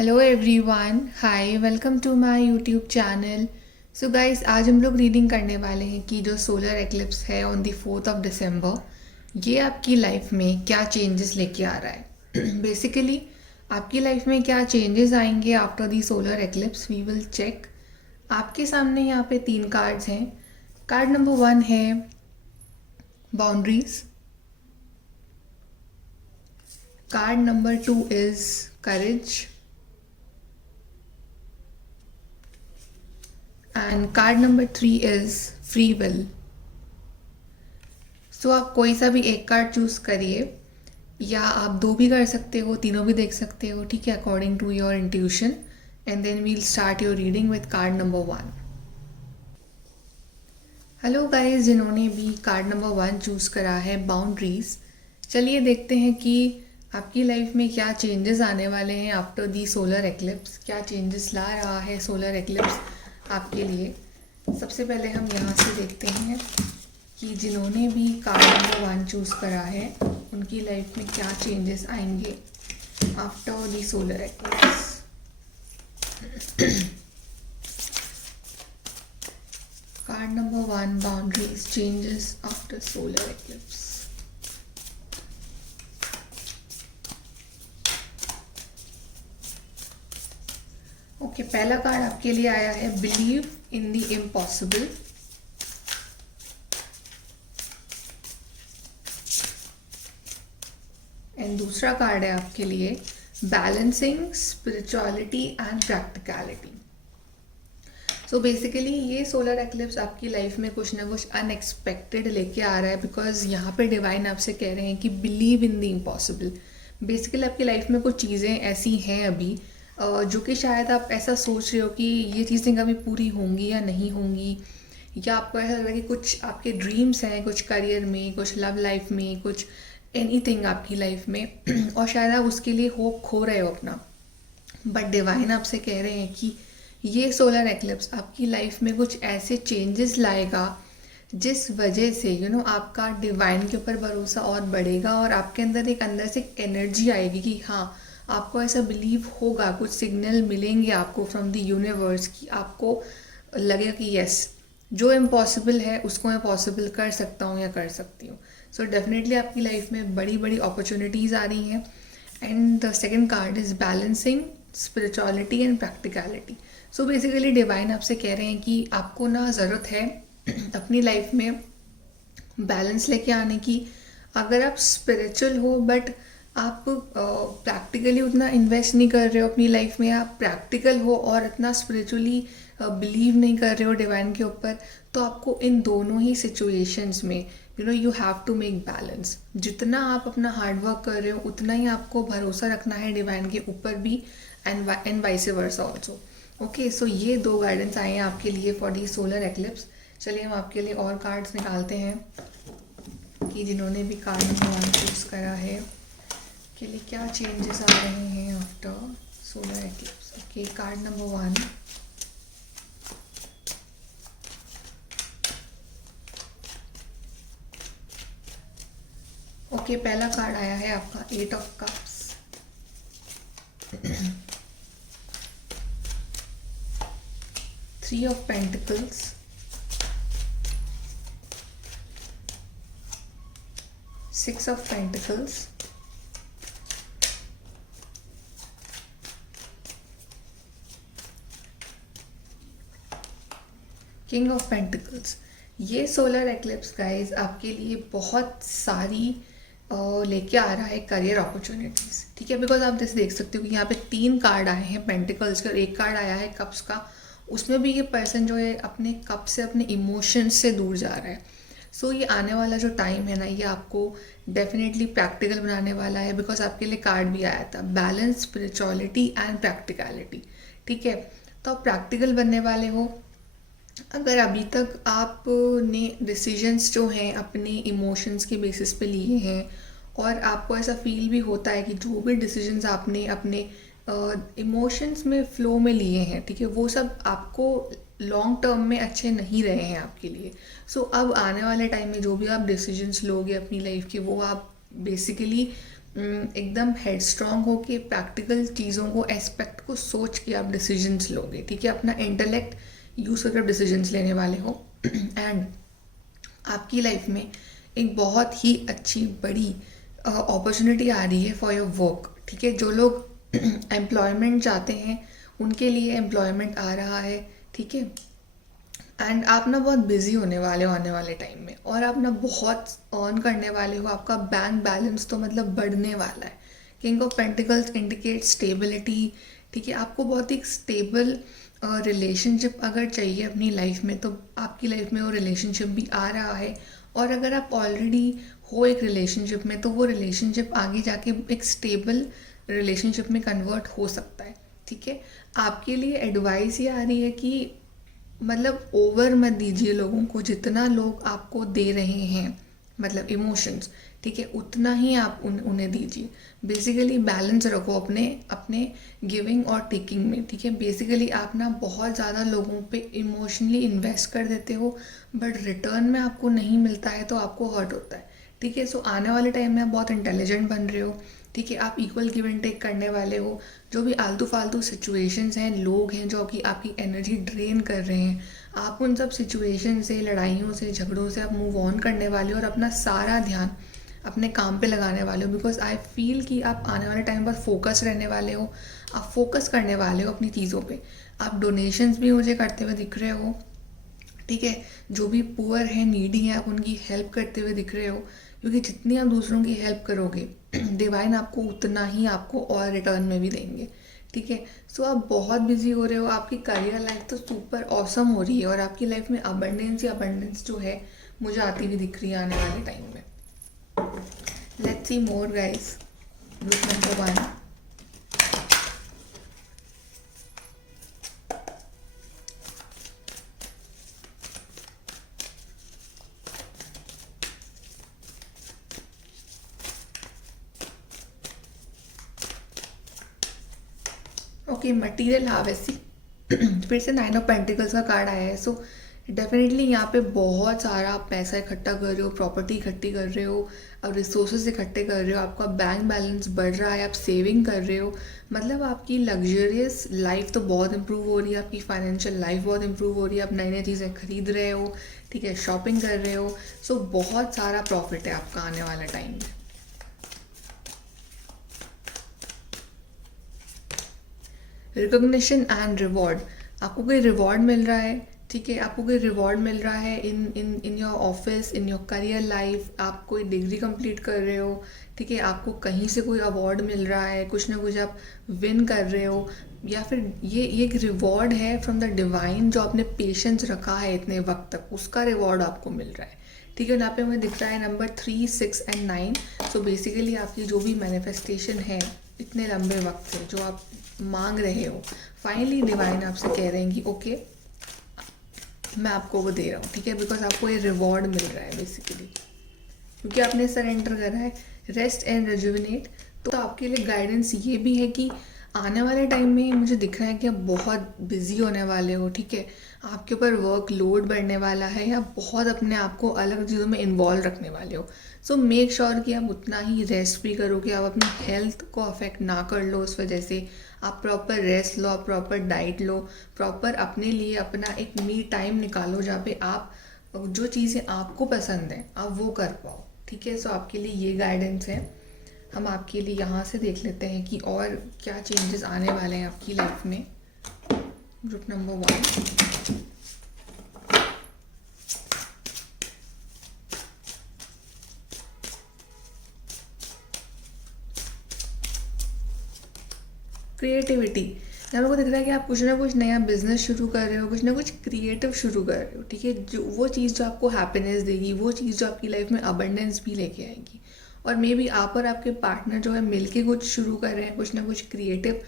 Hello everyone, hi, welcome to my YouTube channel. So guys, आज हम लोग reading करने वाले हैं कि जो सोलर एक्लिप्स है on the 4th of December ये आपकी लाइफ में क्या चेंजेस लेके आ रहा है। बेसिकली आपकी लाइफ में क्या चेंजेस आएंगे after the solar eclipse we will check. आपके सामने यहाँ पे 3 कार्ड्स हैं। कार्ड नंबर 1 है boundaries, card number 2 is courage and card number 3 is free will. So आप कोई सा भी एक कार्ड चूज करिए, या आप 2 भी कर सकते हो, तीनों भी देख सकते हो, ठीक है, according to your intuition. And then we'll start your reading with card number 1। Hello guys, जिन्होंने भी कार्ड नंबर 1 चूज करा है बाउंड्रीज, चलिए देखते हैं कि आपकी लाइफ में क्या चेंजेस आने वाले हैं आफ्टर दी सोलर एक्लिप्स। क्या चेंजेस ला रहा है सोलर एक्लिप्स आपके लिए। सबसे पहले हम यहाँ से देखते हैं कि जिन्होंने भी कार्ड नंबर 1 चूज़ करा है उनकी लाइफ में क्या चेंजेस आएंगे after the solar eclipse. Card number 1, boundaries, changes after solar eclipse. Okay, पहला कार्ड आपके लिए आया है believe in the impossible. And दूसरा कार्ड है आपके लिए balancing spirituality and practicality. So basically ये सोलर एक्लिप्स आपकी लाइफ में कुछ ना कुछ अनएक्सपेक्टेड लेके आ रहा है, बिकॉज यहाँ पे डिवाइन आपसे कह रहे हैं कि believe in the impossible. Basically आपकी लाइफ में कुछ चीज़ें ऐसी हैं अभी जो कि शायद आप ऐसा सोच रहे हो कि ये चीज़ें कभी पूरी होंगी या नहीं होंगी, या आपको ऐसा लग रहा है कि कुछ आपके ड्रीम्स हैं, कुछ करियर में, कुछ लव लाइफ में, कुछ एनीथिंग आपकी लाइफ में और शायद आप उसके लिए होप खो रहे हो अपना। बट डिवाइन आपसे कह रहे हैं कि ये सोलर एक्लिप्स आपकी लाइफ में कुछ ऐसे चेंजेस लाएगा जिस वजह से आपका डिवाइन के ऊपर भरोसा और बढ़ेगा, और आपके अंदर से एक एनर्जी आएगी कि हाँ, आपको ऐसा बिलीव होगा, कुछ सिग्नल मिलेंगे आपको फ्रॉम द यूनिवर्स कि आपको लगेगा कि यस, जो इम्पॉसिबल है उसको मैं पॉसिबल कर सकता हूँ या कर सकती हूँ। सो डेफिनेटली आपकी लाइफ में बड़ी बड़ी अपॉर्चुनिटीज़ आ रही हैं। And the second card is balancing spirituality and practicality. So basically divine आपसे कह रहे हैं कि आपको ना ज़रूरत है अपनी लाइफ में बैलेंस लेके आने की। अगर आप स्पिरिचुअल हो बट आप प्रैक्टिकली उतना इन्वेस्ट नहीं कर रहे हो अपनी लाइफ में, आप प्रैक्टिकल हो और इतना स्पिरिचुअली बिलीव नहीं कर रहे हो डिवाइन के ऊपर, तो आपको इन दोनों ही सिचुएशंस में you have to make balance. जितना आप अपना हार्डवर्क कर रहे हो उतना ही आपको भरोसा रखना है डिवाइन के ऊपर भी, and vice versa also. Okay, so ये 2 गाइडेंस आए हैं आपके लिए फॉर दी सोलर एक्लिप्स। चलिए हम आपके लिए और कार्ड्स निकालते हैं कि जिन्होंने भी कार्ड नंबर 1 चूज़ करा है के लिए क्या चेंजेस आ रहे हैं after solar eclipse. Okay, card number 1, okay, पहला कार्ड आया है आपका 8 of cups, 3 of pentacles, 6 of pentacles, king of pentacles. ये सोलर एक्लिप्स गाइज आपके लिए बहुत सारी लेके आ रहा है करियर अपॉर्चुनिटीज़, ठीक है, बिकॉज आप जैसे देख सकते हो कि यहाँ पे 3 कार्ड आए हैं पेंटिकल्स के और 1 कार्ड आया है कप्स का। उसमें भी ये पर्सन जो है अपने कप से, अपने इमोशंस से दूर जा रहा है। सो ये आने वाला जो टाइम है ना, ये आपको डेफिनेटली प्रैक्टिकल बनाने वाला है, बिकॉज आपके लिए कार्ड भी आया था बैलेंस स्पिरिचुअलिटी एंड प्रैक्टिकलिटी, ठीक है। तो आप प्रैक्टिकल बनने वाले हो। अगर अभी तक आपने डिसीजंस जो हैं अपने इमोशंस के बेसिस पे लिए हैं और आपको ऐसा फील भी होता है कि जो भी डिसीजंस आपने अपने इमोशंस में फ्लो में लिए हैं, ठीक है, वो सब आपको लॉन्ग टर्म में अच्छे नहीं रहे हैं आपके लिए। सो अब आने वाले टाइम में जो भी आप डिसीजंस लोगे अपनी लाइफ के, वो आप बेसिकली एकदम हेड स्ट्रांग हो के प्रैक्टिकल चीज़ों को एस्पेक्ट को सोच के आप डिसीजंस लोगे, ठीक है, अपना इंटेलेक्ट यूज़ करके आप डिसीजंस लेने वाले हो। एंड आपकी लाइफ में एक बहुत ही अच्छी बड़ी अपॉर्चुनिटी आ रही है फॉर योर वर्क, ठीक है। जो लोग एम्प्लॉयमेंट चाहते हैं उनके लिए एम्प्लॉयमेंट आ रहा है, ठीक है। एंड आप ना बहुत बिजी होने वाले हो आने वाले टाइम में, और आप ना बहुत अर्न करने वाले हो। आपका बैंक बैलेंस तो मतलब बढ़ने वाला है। King of pentacles indicate stability, ठीक है। आपको बहुत ही स्टेबल रिलेशनशिप अगर चाहिए अपनी लाइफ में, तो आपकी लाइफ में वो रिलेशनशिप भी आ रहा है। और अगर आप ऑलरेडी हो एक रिलेशनशिप में, तो वो रिलेशनशिप आगे जाके एक स्टेबल रिलेशनशिप में कन्वर्ट हो सकता है, ठीक है। आपके लिए एडवाइस ये आ रही है कि मतलब ओवर मत दीजिए लोगों को, जितना लोग आपको दे रहे हैं मतलब इमोशंस, ठीक है, उतना ही आप उन्हें दीजिए। बेसिकली बैलेंस रखो अपने अपने गिविंग और टेकिंग में, ठीक है। बेसिकली आप ना बहुत ज़्यादा लोगों पे इमोशनली इन्वेस्ट कर देते हो, बट रिटर्न में आपको नहीं मिलता है, तो आपको हर्ट होता है, ठीक है। सो आने वाले टाइम में आप बहुत इंटेलिजेंट बन रहे हो, ठीक है। आप इक्वल गिव एंड टेक करने वाले हो। जो भी आलतू फालतू सिचुएशंस हैं, लोग हैं जो कि आपकी एनर्जी ड्रेन कर रहे हैं, आप उन सब सिचुएशन से, लड़ाइयों से, झगड़ों से आप मूव ऑन करने वाले हो और अपना सारा ध्यान अपने काम पे लगाने वाले हो। बिकॉज आई फील कि आप आने वाले टाइम पर फोकस रहने वाले हो, आप फोकस करने वाले हो अपनी चीज़ों पे। आप डोनेशंस भी मुझे करते हुए दिख रहे हो, ठीक है। जो भी पुअर है, नीडी है, आप उनकी हेल्प करते हुए दिख रहे हो, क्योंकि जितनी आप दूसरों की हेल्प करोगे डिवाइन आपको उतना ही आपको और रिटर्न में भी देंगे, ठीक है। सो आप बहुत बिजी हो रहे हो, आपकी करियर लाइफ तो सुपर ऑसम हो रही है, और आपकी लाइफ में अबंडेंस ही अबंडेंस जो है मुझे आती हुई दिख रही है आने वाले टाइम में। Let's see more guys. Group number 1, okay, material harvesting. फिर से 9 ऑफ पेंटिकल्स का कार्ड आया है। सो डेफिनेटली यहाँ पे बहुत सारा आप पैसा इकट्ठा कर रहे हो, प्रॉपर्टी इकट्ठी कर रहे हो, और रिसोर्सेज इकट्ठे कर रहे हो, आपका बैंक बैलेंस बढ़ रहा है, आप सेविंग कर रहे हो। मतलब आपकी लग्जरियस लाइफ तो बहुत इंप्रूव हो रही है, आपकी फाइनेंशियल लाइफ बहुत इंप्रूव हो रही है, आप नई नई चीज़ें खरीद रहे हो, ठीक है, शॉपिंग कर रहे हो। सो बहुत सारा प्रॉफिट है आपका आने वाला टाइम में। रिकॉग्निशन एंड रिवॉर्ड, आपको कोई रिवॉर्ड मिल रहा है, ठीक है। आपको कोई रिवॉर्ड मिल रहा है in in in your office, in your career life. आप कोई डिग्री कंप्लीट कर रहे हो, ठीक है, आपको कहीं से कोई अवार्ड मिल रहा है, कुछ ना कुछ आप विन कर रहे हो, या फिर ये एक रिवॉर्ड है फ्रॉम द डिवाइन। जो आपने पेशेंस रखा है इतने वक्त तक, उसका रिवॉर्ड आपको मिल रहा है, ठीक है। यहाँ पे मुझे दिख रहा है नंबर 3, 6 एंड 9। सो बेसिकली आपकी जो भी मैनिफेस्टेशन है इतने लंबे वक्त से जो आप मांग रहे हो, फाइनली डिवाइन आपसे कह रहे हैं कि ओके मैं आपको वो दे रहा हूँ, ठीक है। बिकॉज आपको ये रिवॉर्ड मिल रहा है बेसिकली, क्योंकि आपने सरेंडर करा है। रेस्ट एंड रिजुविनेट, तो आपके लिए गाइडेंस ये भी है कि आने वाले टाइम में मुझे दिख रहा है कि आप बहुत बिजी होने वाले हो, ठीक है। आपके ऊपर वर्क लोड बढ़ने वाला है, या बहुत अपने आप को अलग चीज़ों में इन्वॉल्व रखने वाले हो। सो मेक श्योर कि आप उतना ही रेस्ट भी करो कि आप अपनी हेल्थ को अफेक्ट ना कर लो उस वजह से। आप प्रॉपर रेस्ट लो, आप प्रॉपर डाइट लो, प्रॉपर अपने लिए अपना एक मी टाइम निकालो, जहाँ पे आप जो चीज़ें आपको पसंद हैं आप वो कर पाओ, ठीक है। सो आपके लिए ये गाइडेंस है। हम आपके लिए यहाँ से देख लेते हैं कि और क्या चेंजेस आने वाले हैं आपकी लाइफ में। Group number 1, creativity. यहाँ मेरे को दिख रहा है कि आप कुछ ना कुछ नया बिजनेस शुरू कर रहे हो, कुछ ना कुछ क्रिएटिव शुरू कर रहे हो, ठीक है। जो वो चीज़ जो आपको हैप्पीनेस देगी, वो चीज़ जो आपकी लाइफ में अबंडेंस भी लेके आएगी। और मे बी आप और आपके पार्टनर जो है मिलके कुछ शुरू कर रहे हैं, कुछ ना कुछ क्रिएटिव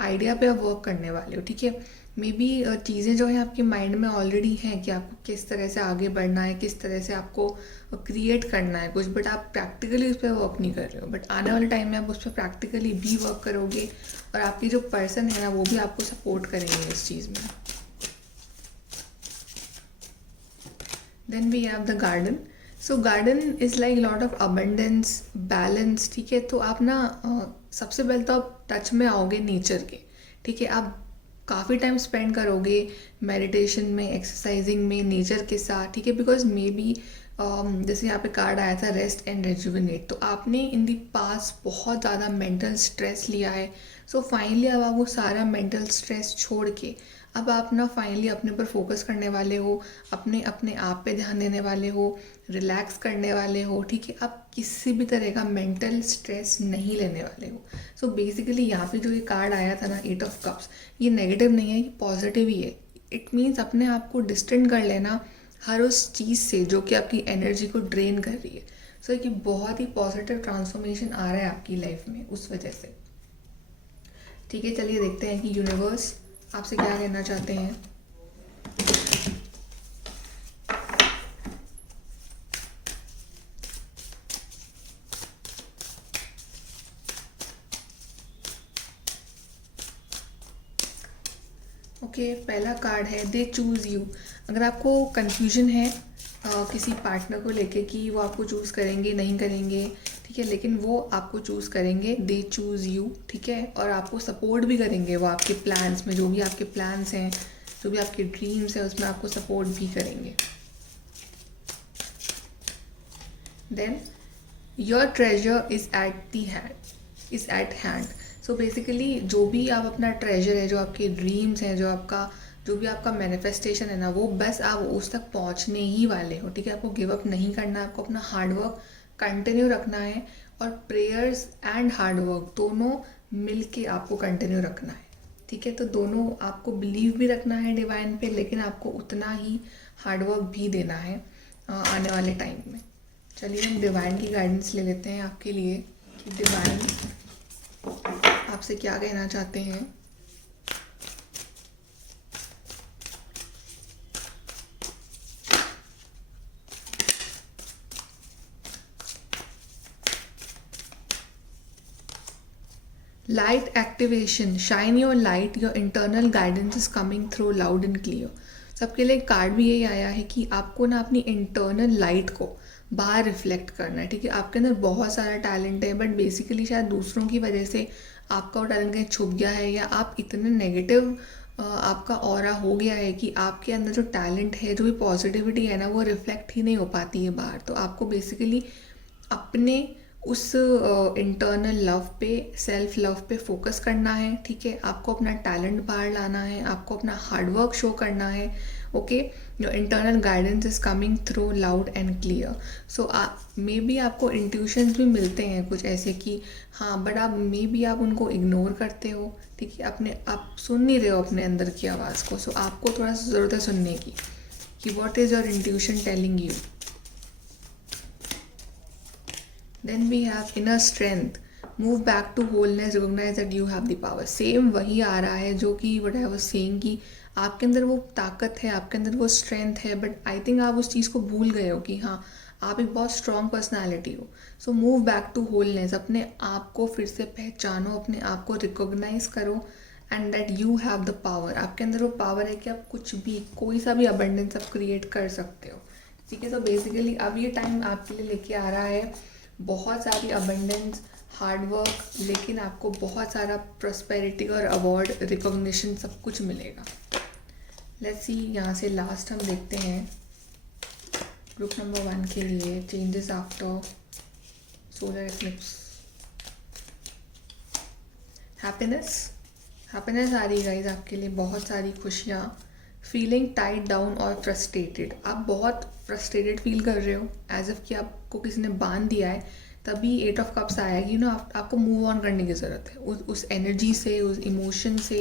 आइडिया पे आप वर्क करने वाले हो, ठीक है। मे बी चीज़ें जो है आपके माइंड में ऑलरेडी हैं कि आपको किस तरह से आगे बढ़ना है, किस तरह से आपको क्रिएट करना है कुछ, बट आप प्रैक्टिकली उस पर वर्क नहीं कर रहे हो। बट आने वाले टाइम में आप उस पर प्रैक्टिकली भी वर्क करोगे, और आपकी जो पर्सन है ना वो भी आपको सपोर्ट करेंगे इस चीज़ में। Then we have the garden. So garden is like lot of abundance, balance, ठीक है। तो आप ना सबसे पहले तो आप टच में आओगे नेचर के, ठीक है। आप काफ़ी टाइम स्पेंड करोगे मेडिटेशन में, एक्सरसाइजिंग में, नेचर के साथ, ठीक है। बिकॉज मे बी जैसे यहाँ पे कार्ड आया था रेस्ट एंड रेजुविनेट, तो आपने इन दी पास बहुत ज़्यादा मेंटल स्ट्रेस लिया है। सो फाइनली अब आप वो सारा मेंटल स्ट्रेस छोड़ के अब आप ना फाइनली अपने पर फोकस करने वाले हो, अपने अपने आप पे ध्यान देने वाले हो, रिलैक्स करने वाले हो, ठीक है। आप किसी भी तरह का मेंटल स्ट्रेस नहीं लेने वाले हो। सो बेसिकली यहाँ पे जो ये कार्ड आया था ना, 8 ऑफ कप्स, ये नेगेटिव नहीं है, ये पॉजिटिव ही है। इट मीन्स अपने आप को डिस्टेंट कर लेना हर उस चीज़ से जो कि आपकी एनर्जी को ड्रेन कर रही है। सो एक बहुत ही पॉजिटिव ट्रांसफॉर्मेशन आ रहा है आपकी लाइफ में उस वजह से, ठीक है। चलिए देखते हैं कि यूनिवर्स आपसे क्या कहना चाहते हैं। ओके, पहला कार्ड है दे चूज़ यू। अगर आपको कन्फ्यूजन है किसी पार्टनर को लेके कि वो आपको चूज़ करेंगे नहीं करेंगे, ठीक है, लेकिन वो आपको चूज़ करेंगे, दे चूज़ यू, ठीक है। और आपको सपोर्ट भी करेंगे वो आपके प्लान्स में, जो भी आपके प्लान्स हैं, जो भी आपके ड्रीम्स हैं, उसमें आपको सपोर्ट भी करेंगे। Then your treasure is at hand. So basically जो भी आप अपना ट्रेजर है, जो आपके ड्रीम्स हैं, जो भी आपका मैनिफेस्टेशन है ना, वो बस आप उस तक पहुंचने ही वाले हो, ठीक है। आपको गिव अप नहीं करना है, आपको अपना हार्डवर्क कंटिन्यू रखना है, और प्रेयर्स एंड हार्डवर्क दोनों मिलके आपको कंटिन्यू रखना है, ठीक है। तो दोनों आपको बिलीव भी रखना है डिवाइन पे, लेकिन आपको उतना ही हार्डवर्क भी देना है आने वाले टाइम में। चलिए हम डिवाइन की गाइडेंस ले लेते हैं आपके लिए कि डिवाइन आपसे क्या कहना चाहते हैं। Light activation, shine your light, your internal guidance is coming through loud and clear. सबके लिए कार्ड भी यही आया है कि आपको ना अपनी इंटरनल लाइट को बाहर रिफ्लेक्ट करना है, ठीक है। आपके अंदर बहुत सारा टैलेंट है, बट बेसिकली शायद दूसरों की वजह से आपका वो टैलेंट कहीं छुप गया है, या आप इतने नेगेटिव आपका ऑरा हो गया है कि आपके अंदर जो टैलेंट है, जो भी पॉजिटिविटी है ना, वो रिफ्लेक्ट ही नहीं हो पाती है बाहर। तो आपको बेसिकली अपने उस इंटरनल लव पे, सेल्फ लव पे फोकस करना है, ठीक है। आपको अपना टैलेंट बाहर लाना है, आपको अपना हार्डवर्क शो करना है, okay. Your internal guidance is coming through loud and clear. So may be आपको इंट्यूशंस भी मिलते हैं कुछ ऐसे कि हाँ, बट आप मे बी आप उनको इग्नोर करते हो, ठीक है। आप सुन नहीं रहे हो अपने अंदर की आवाज़ को। सो आपको थोड़ा सा ज़रूरत है सुनने की कि what is your intuition telling you. Then we have inner strength, move back to wholeness, recognize that you have the power। Same वही आ रहा है जो कि what I was saying कि आपके अंदर वो ताकत है, आपके अंदर वो स्ट्रेंथ है, बट आई थिंक आप उस चीज़ को भूल गए हो कि हाँ, आप एक बहुत स्ट्रॉन्ग पर्सनैलिटी हो। So move back to wholeness, अपने आप को फिर से पहचानो, अपने आप को रिकॉग्नाइज करो, and that you have the power. आपके अंदर वो पावर है कि आप कुछ भी, कोई सा भी अबंडेंस आप क्रिएट कर सकते हो, ठीक है। तो बेसिकली अब ये टाइम आपके लिए लेके आ रहा है बहुत सारी अबंडेंस, हार्डवर्क, लेकिन आपको बहुत सारा प्रॉस्पेरिटी और अवार्ड, रिकॉग्निशन सब कुछ मिलेगा। लेट्स सी, यहाँ से लास्ट हम देखते हैं ग्रुप नंबर 1 के लिए, changes after solar eclipse. Happiness आ रही है गाइस आपके लिए, बहुत सारी खुशियाँ। फीलिंग टाइड डाउन और फ्रस्ट्रेटेड, आप बहुत फ्रस्ट्रेटेड फील कर रहे हो, एज इफ कि आपको किसी ने बांध दिया है। तभी 8 ऑफ कप्स आया कि ना आपको मूव ऑन करने की ज़रूरत है उस एनर्जी से, उस इमोशन से,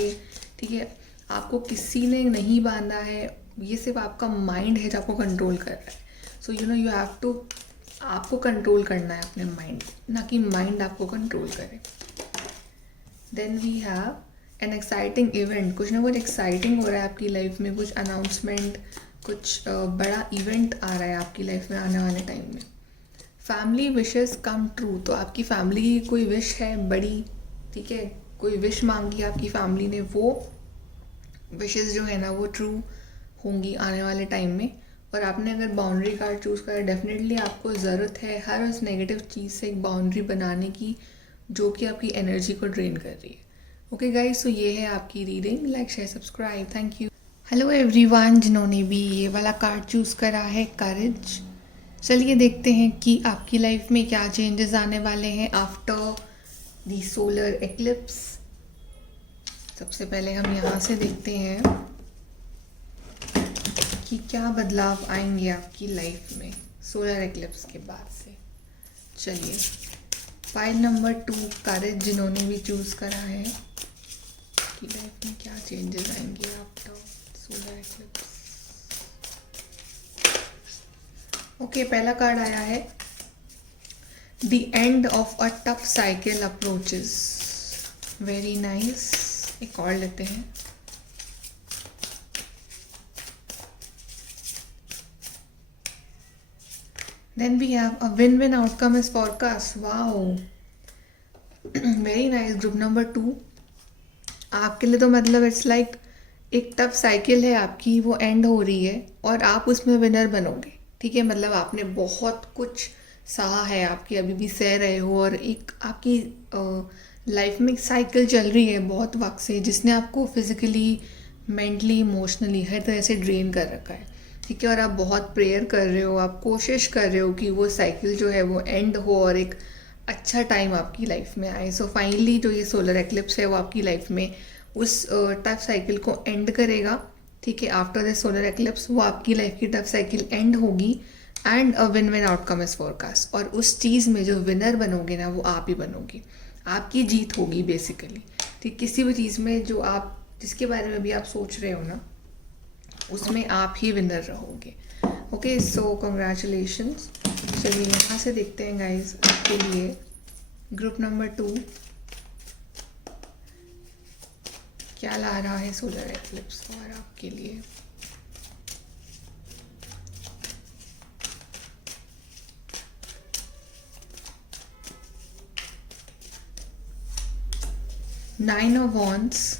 ठीक है। आपको किसी ने नहीं बांधा है, ये सिर्फ आपका माइंड है जो आपको कंट्रोल कर रहा है। सो यू हैव टू, आपको कंट्रोल करना है अपने माइंड, ना कि माइंड आपको कंट्रोल करे। Then we have an exciting event, कुछ ना कुछ एक्साइटिंग हो रहा है आपकी लाइफ में, कुछ अनाउंसमेंट, कुछ बड़ा इवेंट आ रहा है आपकी लाइफ में आने वाले टाइम में। फैमिली विशेस कम ट्रू, तो आपकी फैमिली की कोई विश है बड़ी, ठीक है, कोई विश मांगी आपकी फैमिली ने, वो विशेस जो है ना वो ट्रू होंगी आने वाले टाइम में। और आपने अगर बाउंड्री कार्ड चूज़ करा, डेफिनेटली आपको ज़रूरत है हर उस नेगेटिव चीज़ से एक बाउंड्री बनाने की जो कि आपकी एनर्जी को ड्रेन कर रही है। ओके गाइस, तो ये है आपकी reading. Like share subscribe, thank you. Hello everyone, जिन्होंने भी ये वाला कार्ड चूज़ करा है करेज, चलिए देखते हैं कि आपकी लाइफ में क्या चेंजेस आने वाले हैं आफ्टर दी सोलर एक्लिप्स। सबसे पहले हम यहाँ से देखते हैं कि क्या बदलाव आएंगे आपकी लाइफ में सोलर एक्लिप्स के बाद से। चलिए, फाइल नंबर 2 करेज, जिन्होंने भी चूज़ करा है कि लाइफ में क्या चेंजेस आएंगे आफ्टर सोलर एक्लिप्स। ओके, पहला कार्ड आया है the end of a tough cycle approaches. Very nice. एक और लेते हैं। Then we have a win-win outcome is forecast. Wow, very nice. Group number 2 आपके लिए तो मतलब इट्स लाइक एक टफ साइकिल है आपकी, वो एंड हो रही है और आप उसमें विनर बनोगे। ठीक है, मतलब आपने बहुत कुछ सहा है, आपकी अभी भी सह रहे हो, और एक आपकी लाइफ में एक साइकिल चल रही है बहुत वक्त से, जिसने आपको फिजिकली, मेंटली, इमोशनली हर तरह से ड्रेन कर रखा है। ठीक है, और आप बहुत प्रेयर कर रहे हो, आप कोशिश कर रहे हो कि वो साइकिल जो है वो एंड हो और एक अच्छा टाइम आपकी लाइफ में आए। सो फाइनली जो ये सोलर एक्लिप्स है वो आपकी लाइफ में उस टफ साइकिल को एंड करेगा। ठीक है, आफ्टर दिस सोलर एक्लिप्स वो आपकी लाइफ की टफ साइकिल एंड होगी and a win win outcome is forecast. और उस चीज़ में जो विनर बनोगे ना, वो आप ही बनोगे, आपकी जीत होगी बेसिकली। ठीक, किसी भी चीज़ में जो आप जिसके बारे में भी आप सोच रहे हो ना, उसमें आप ही विनर रहोगे। ओके, सो कंग्रेचुलेशंस। चलिए यहाँ से देखते हैं गाइस आपके लिए ग्रुप नंबर 2 क्या ला रहा है सोलर एक्लिप्स और आपके लिए। Nine of wands,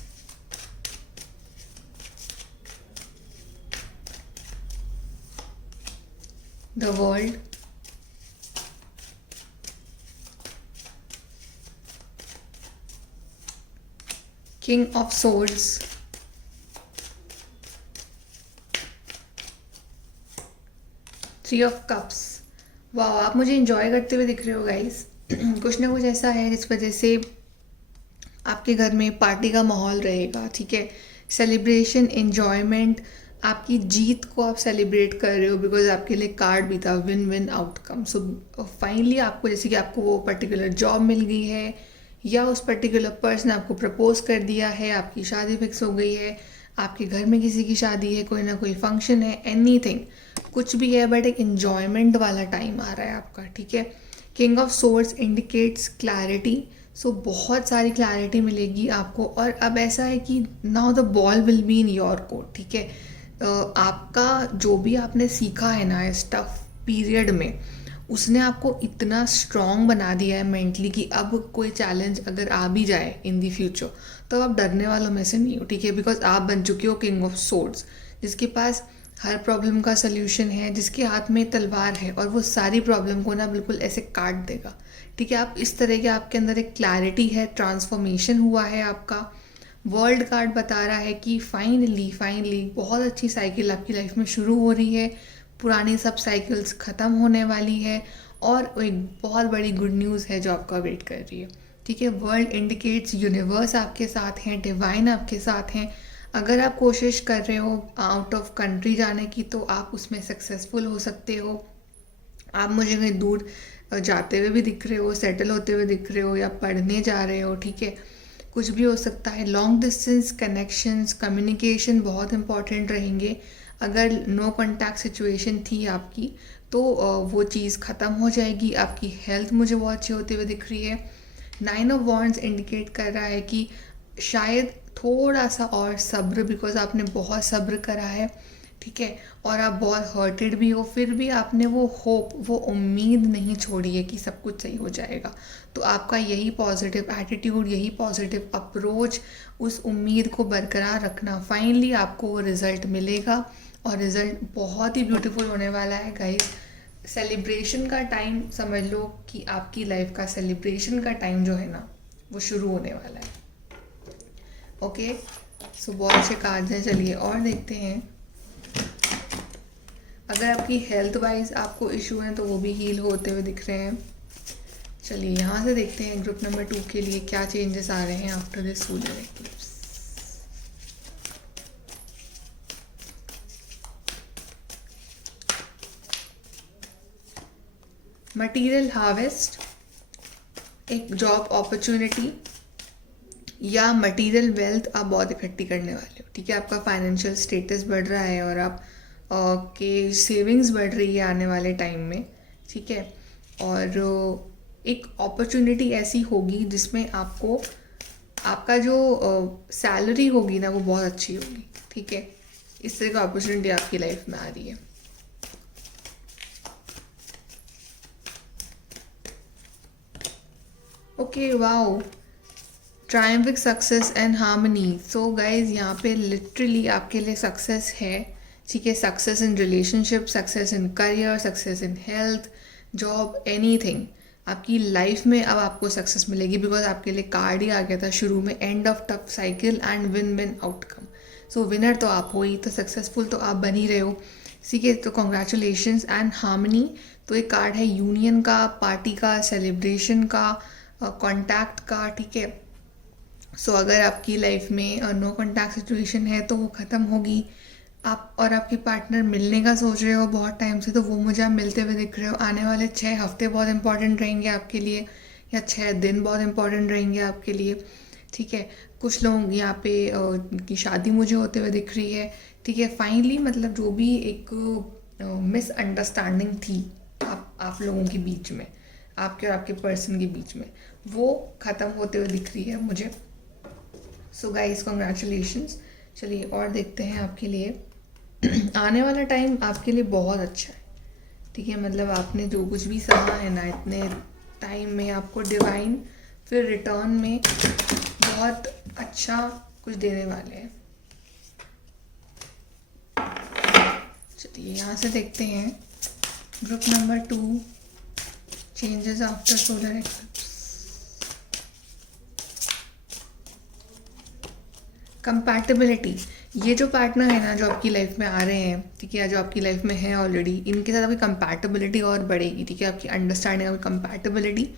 the world, king of swords, three of cups. वाह, आप मुझे इंजॉय करते हुए दिख रहे हो गाइस। कुछ ना कुछ ऐसा है जिस वजह से आपके घर में पार्टी का माहौल रहेगा। ठीक है, सेलिब्रेशन, एन्जॉयमेंट, आपकी जीत को आप सेलिब्रेट कर रहे हो बिकॉज आपके लिए कार्ड भी था win win outcome. So finally आपको, जैसे कि आपको वो पर्टिकुलर जॉब मिल गई है या उस पर्टिकुलर पर्सन आपको प्रपोज कर दिया है, आपकी शादी फिक्स हो गई है, आपके घर में किसी की शादी है, कोई ना कोई फंक्शन है, एनीथिंग, कुछ भी है, बट एक एन्जॉयमेंट वाला टाइम आ रहा है आपका। ठीक है, king of swords indicates clarity. So बहुत सारी क्लैरिटी मिलेगी आपको। और अब ऐसा है कि now the ball will be in your court. ठीक है, आपका जो भी आपने सीखा है ना इस टफ पीरियड में, उसने आपको इतना स्ट्रॉन्ग बना दिया है मेंटली कि अब कोई चैलेंज अगर आ भी जाए इन दी फ्यूचर तो आप डरने वालों में से नहीं हो। ठीक है, बिकॉज आप बन चुके हो किंग ऑफ सोर्ड्स, जिसके पास हर प्रॉब्लम का सल्यूशन है, जिसके हाथ में तलवार है और वो सारी प्रॉब्लम को ना बिल्कुल ऐसे काट देगा। ठीक है, आप इस तरह के, आपके अंदर एक क्लैरिटी है, ट्रांसफॉर्मेशन हुआ है आपका। वर्ल्ड कार्ड बता रहा है कि फाइनली बहुत अच्छी साइकिल आपकी लाइफ में शुरू हो रही है, पुरानी सब साइकिल्स ख़त्म होने वाली है और एक बहुत बड़ी गुड न्यूज़ है जो आपका वेट कर रही है। ठीक है, वर्ल्ड इंडिकेट्स यूनिवर्स आपके साथ हैं, डिवाइन आपके साथ हैं। अगर आप कोशिश कर रहे हो आउट ऑफ कंट्री जाने की तो आप उसमें सक्सेसफुल हो सकते हो। आप मुझे कहीं दूर जाते हुए भी दिख रहे हो, सेटल होते हुए दिख रहे हो, या पढ़ने जा रहे हो। ठीक है, कुछ भी हो सकता है। लॉन्ग डिस्टेंस कनेक्शंस, कम्युनिकेशन बहुत इंपॉर्टेंट रहेंगे। अगर नो कॉन्टैक्ट सिचुएशन थी आपकी तो वो चीज़ ख़त्म हो जाएगी। आपकी हेल्थ मुझे बहुत अच्छी होती हुई दिख रही है। नाइन ऑफ वॉन्ड्स इंडिकेट कर रहा है कि शायद थोड़ा सा और सब्र, बिकॉज आपने बहुत सब्र करा है। ठीक है, और आप बहुत हर्टेड भी हो, फिर भी आपने वो होप, वो उम्मीद नहीं छोड़ी है कि सब कुछ सही हो जाएगा। तो आपका यही पॉजिटिव एटीट्यूड, यही पॉजिटिव अप्रोच, उस उम्मीद को बरकरार रखना, फाइनली आपको वो रिज़ल्ट मिलेगा और रिजल्ट बहुत ही ब्यूटीफुल होने वाला है गाइस। सेलिब्रेशन का टाइम समझ लो कि आपकी लाइफ का सेलिब्रेशन का टाइम जो है ना वो शुरू होने वाला है। ओके, सो बहुत अच्छे कार्ड्स हैं। चलिए और देखते हैं। अगर आपकी हेल्थ वाइज आपको इशू है तो वो भी हील होते हुए दिख रहे हैं। चलिए यहाँ से देखते हैं ग्रुप नंबर 2 के लिए क्या चेंजेस आ रहे हैं after this solar eclipse. Material harvest, एक जॉब अपॉर्चुनिटी या मटेरियल वेल्थ आप बहुत इकट्ठी करने वाले हो। ठीक है, आपका फाइनेंशियल स्टेटस बढ़ रहा है और आप के सेविंग्स बढ़ रही है आने वाले टाइम में। ठीक है, और एक अपॉर्चुनिटी ऐसी होगी जिसमें आपको आपका जो सैलरी होगी ना वो बहुत अच्छी होगी। ठीक है, इस तरह का अपॉर्चुनिटी आपकी लाइफ में आ रही है। Okay, wow, triumphic success and harmony. So guys यहाँ पे लिटरली आपके लिए सक्सेस है। ठीक है, success in relationship, success in career, success in health, job, anything. आपकी लाइफ में अब आपको सक्सेस मिलेगी बिकॉज आपके लिए कार्ड ही आ गया था शुरू में, end of tough cycle and win win outcome. So winner तो आप हो ही, तो सक्सेसफुल तो आप बन ही रहे हो। ठीक है, तो कॉन्ग्रेचुलेशंस। एंड हार्मनी तो एक कार्ड है यूनियन का, पार्टी का, सेलिब्रेशन का, कॉन्टैक्ट का। ठीक है, सो अगर आपकी लाइफ में नो कॉन्टैक्ट सिचुएशन है तो वो ख़त्म होगी। आप और आपके पार्टनर मिलने का सोच रहे हो बहुत टाइम से, तो वो मुझे आप मिलते हुए दिख रहे हो। आने वाले 6 हफ्ते बहुत इंपॉर्टेंट रहेंगे आपके लिए, या 6 दिन बहुत इंपॉर्टेंट रहेंगे आपके लिए। ठीक है, कुछ लोग यहाँ पे की शादी मुझे होते हुए दिख रही है। ठीक है, फाइनली मतलब जो भी एक मिसअंडरस्टैंडिंग थी आप लोगों के बीच में, आपके और आपके पर्सन के बीच में, वो ख़त्म होते हुए दिख रही है मुझे। So guys, congratulations. चलिए और देखते हैं आपके लिए। आने वाला टाइम आपके लिए बहुत अच्छा है। ठीक है, मतलब आपने जो कुछ भी सहा है ना इतने टाइम में, आपको डिवाइन फिर रिटर्न में बहुत अच्छा कुछ देने वाले हैं। चलिए यहाँ से देखते हैं group number 2, changes after solar eclipse. Compatibility, ये जो पार्टनर है ना जो आपकी लाइफ में आ रहे हैं, ठीक है, जो आपकी लाइफ में है ऑलरेडी, इनके साथ आपकी कंपैटिबिलिटी और बढ़ेगी। ठीक है, आपकी अंडरस्टैंडिंग, आपकी कंपैटिबिलिटी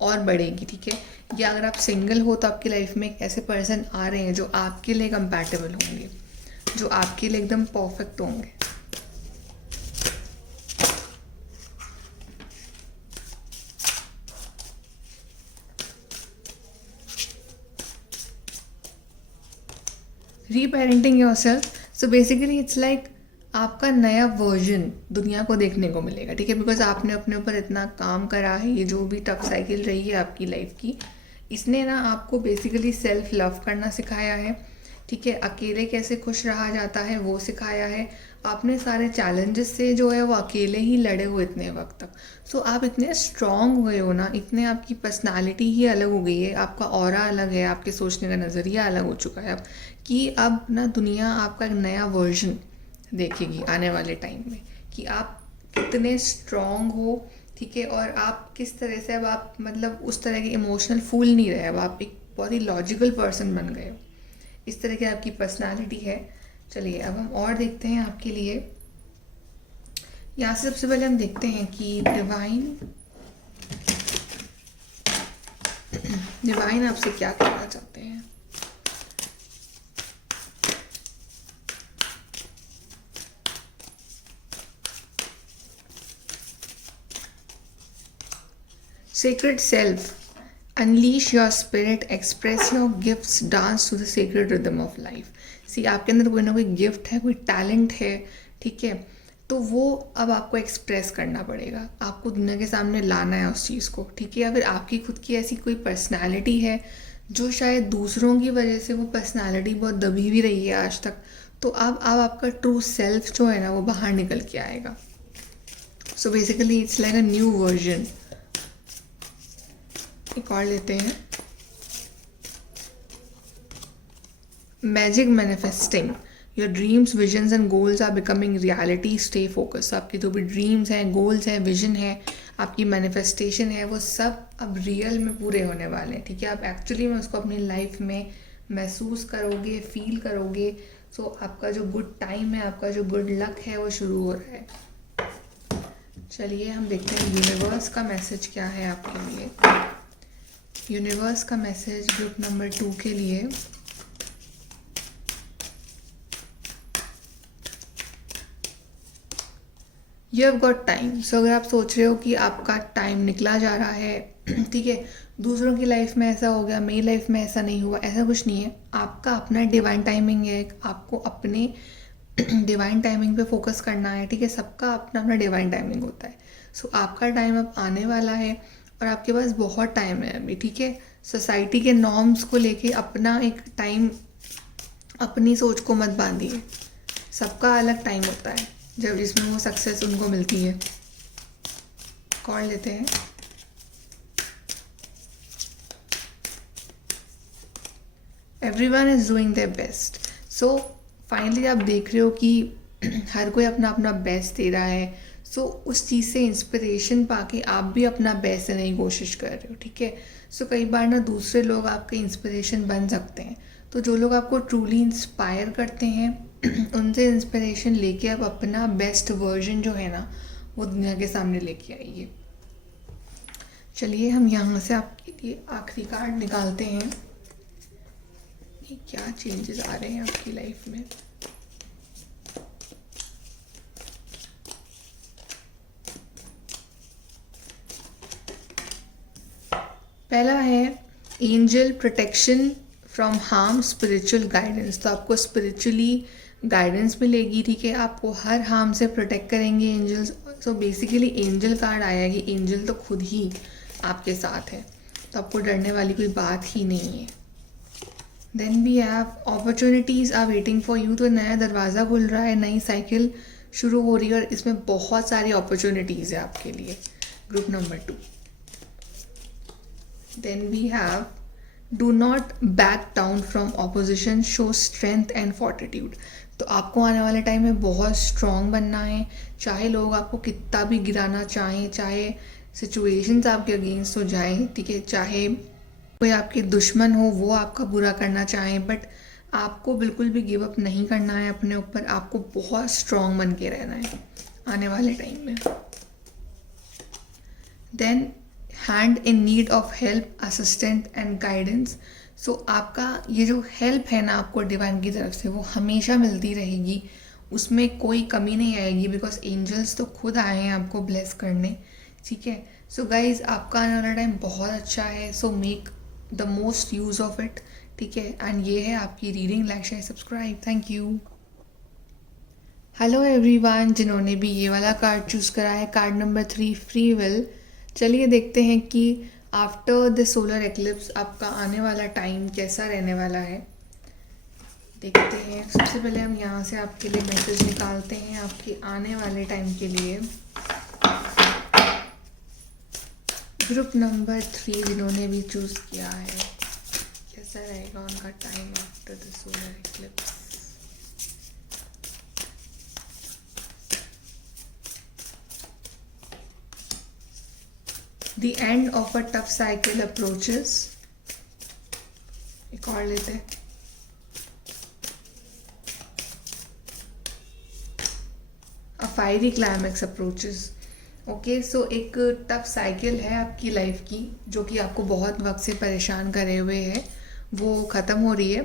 और बढ़ेगी। ठीक है, या अगर आप सिंगल हो तो आपकी लाइफ में एक ऐसे पर्सन आ रहे हैं जो आपके लिए कंपैटिबल होंगे, जो आपके लिए एकदम परफेक्ट होंगे। Reparenting yourself, so basically it's like आपका नया वर्जन दुनिया को देखने को मिलेगा। ठीक है, बिकॉज आपने अपने ऊपर इतना काम करा है, ये जो भी टफ साइकिल रही है आपकी लाइफ की, इसने ना आपको बेसिकली सेल्फ लव करना सिखाया है। ठीक है, अकेले कैसे खुश रहा जाता है वो सिखाया है। आपने सारे चैलेंजेस से जो है वो अकेले ही लड़े हो इतने वक्त तक। सो आप इतने स्ट्रॉन्ग हुए हो ना, इतने आपकी पर्सनालिटी ही अलग हो गई है, आपका ऑरा अलग है, आपके सोचने का नज़रिया अलग हो चुका है अब, कि अब ना दुनिया आपका एक नया वर्जन देखेगी आने वाले टाइम में, कि आप कितने स्ट्रॉन्ग हो। ठीक है, और आप किस तरह से अब आप मतलब उस तरह के इमोशनल फूल नहीं रहे, अब आप एक बहुत ही लॉजिकल पर्सन बन गए हो। इस तरह की आपकी पर्सनालिटी है। चलिए अब हम और देखते हैं आपके लिए। यहाँ से सबसे पहले हम देखते हैं कि डिवाइन आपसे क्या कहना चाहते हैं। Sacred self, unleash your spirit, express your gifts, dance to the sacred rhythm of life. सी आपके अंदर कोई ना कोई गिफ्ट है, कोई टैलेंट है। ठीक है, तो वो अब आपको एक्सप्रेस करना पड़ेगा, आपको दुनिया के सामने लाना है उस चीज़ को। ठीक है, अगर आपकी खुद की ऐसी कोई पर्सनालिटी है जो शायद दूसरों की वजह से वो पर्सनालिटी बहुत दबी भी रही है आज तक, तो अब आपका ट्रू सेल्फ जो है ना वो बाहर निकल के आएगा। So basically it's like a new version. एक और लेते हैं, magic manifesting, your dreams visions and goals are becoming reality, stay focus. आपके जो भी ड्रीम्स हैं, गोल्स हैं, विजन है, आपकी मैनिफेस्टेशन है, वो सब अब रियल में पूरे होने वाले हैं, ठीक है। आप एक्चुअली में उसको अपनी लाइफ में महसूस करोगे, फील करोगे। सो आपका जो गुड टाइम है, आपका जो गुड लक है, वो शुरू हो रहा है। चलिए हम देखते हैं यूनिवर्स का मैसेज क्या है आपके लिए। यूनिवर्स का मैसेज ग्रुप नंबर 2 के लिए। You have got time. So अगर आप सोच रहे हो कि आपका टाइम निकला जा रहा है, ठीक है, दूसरों की लाइफ में ऐसा हो गया, मेरी लाइफ में ऐसा नहीं हुआ, ऐसा कुछ नहीं है। आपका अपना डिवाइन टाइमिंग है, आपको अपने डिवाइन टाइमिंग पे फोकस करना है, ठीक है। सबका अपना अपना डिवाइन टाइमिंग होता है। सो आपका टाइम अब आने वाला है और आपके पास बहुत टाइम है अभी, ठीक है। सोसाइटी के नॉर्म्स को लेके अपना एक टाइम, अपनी सोच को मत बांधिए। सबका अलग टाइम होता है जब जिसमें वो सक्सेस उनको मिलती है। कॉल लेते हैं। Everyone is doing their best. So finally आप देख रहे हो कि हर कोई अपना अपना बेस्ट दे रहा है। सो उस चीज़ से इंस्पिरेशन पाके आप भी अपना बेस्ट देने की कोशिश कर रहे हो, ठीक है। सो कई बार ना दूसरे लोग आपके इंस्पिरेशन बन सकते हैं। तो जो लोग आपको ट्रूली इंस्पायर करते हैं उनसे इंस्पिरेशन लेके आप अपना बेस्ट वर्जन जो है ना, वो दुनिया के सामने लेके आइए। चलिए हम यहाँ से आपके लिए आखिरी कार्ड निकालते हैं कि क्या चेंजेस आ रहे हैं आपकी लाइफ में। पहला है angel protection from harm, spiritual guidance. तो आपको स्पिरिचुअली गाइडेंस मिलेगी, ठीक है। आपको हर हार्म से प्रोटेक्ट करेंगे angels. So basically angel card आया कि एंजल तो खुद ही आपके साथ है, तो आपको डरने वाली कोई बात ही नहीं है। Then we have opportunities are waiting for you. तो नया दरवाज़ा खुल रहा है, नई साइकिल शुरू हो रही है और इसमें बहुत सारी अपॉर्चुनिटीज़ है आपके लिए, group number 2। Then we have do not back down from opposition, show strength and fortitude. तो आपको आने वाले टाइम में बहुत स्ट्रॉन्ग बनना है, चाहे लोग आपको कितना भी गिराना चाहें, चाहे सिचुएशंस आपके अगेंस्ट हो जाएं, ठीक है, चाहे कोई आपके दुश्मन हो वो आपका बुरा करना चाहें, बट आपको बिल्कुल भी गिव अप नहीं करना है अपने ऊपर। आपको बहुत स्ट्रॉन्ग बन के रहना है आने वाले टाइम में। Then hand in need of help, assistant and guidance. So आपका ये जो हेल्प है ना आपको डिवाइन की तरफ से, वो हमेशा मिलती रहेगी, उसमें कोई कमी नहीं आएगी, बिकॉज एंजल्स तो खुद आए हैं आपको ब्लेस करने, ठीक है। सो गाइज आपका आने वाला टाइम बहुत अच्छा है। So make the most use of it, ठीक है। एंड ये है आपकी reading. Like share subscribe. Thank you. Hello everyone, जिन्होंने भी ये वाला कार्ड चूज़ करा है, कार्ड नंबर 3 फ्री विल। चलिए देखते हैं कि आफ्टर द सोलर एक्लिप्स आपका आने वाला टाइम कैसा रहने वाला है। देखते हैं। सबसे पहले हम यहाँ से आपके लिए मैसेज निकालते हैं आपके आने वाले टाइम के लिए। ग्रुप नंबर 3 जिन्होंने भी चूज़ किया है, कैसा रहेगा उनका time after the solar eclipse. The end of a tough cycle approaches. एक और लेते हैं। A fiery climax approaches. Okay, so एक टफ साइकिल है आपकी लाइफ की जो कि आपको बहुत वक्त से परेशान करे हुए है, वो ख़त्म हो रही है।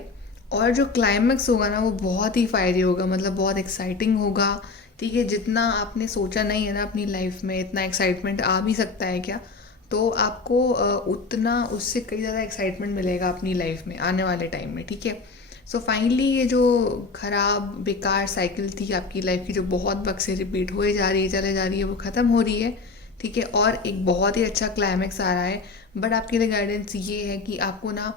और जो क्लाइमैक्स होगा ना वो बहुत ही फायरी होगा, मतलब बहुत एक्साइटिंग होगा, ठीक है। जितना आपने सोचा नहीं है ना अपनी लाइफ में, इतना एक्साइटमेंट आ भी सकता है क्या, तो आपको उतना उससे कई ज़्यादा एक्साइटमेंट मिलेगा अपनी लाइफ में आने वाले टाइम में, ठीक है। सो फाइनली ये जो ख़राब बेकार साइकिल थी आपकी लाइफ की, जो बहुत वक्त से रिपीट हुए जा रही है, चले जा रही है, वो ख़त्म हो रही है, ठीक है। और एक बहुत ही अच्छा क्लाइमैक्स आ रहा है। बट आपके लिए गाइडेंस ये है कि आपको ना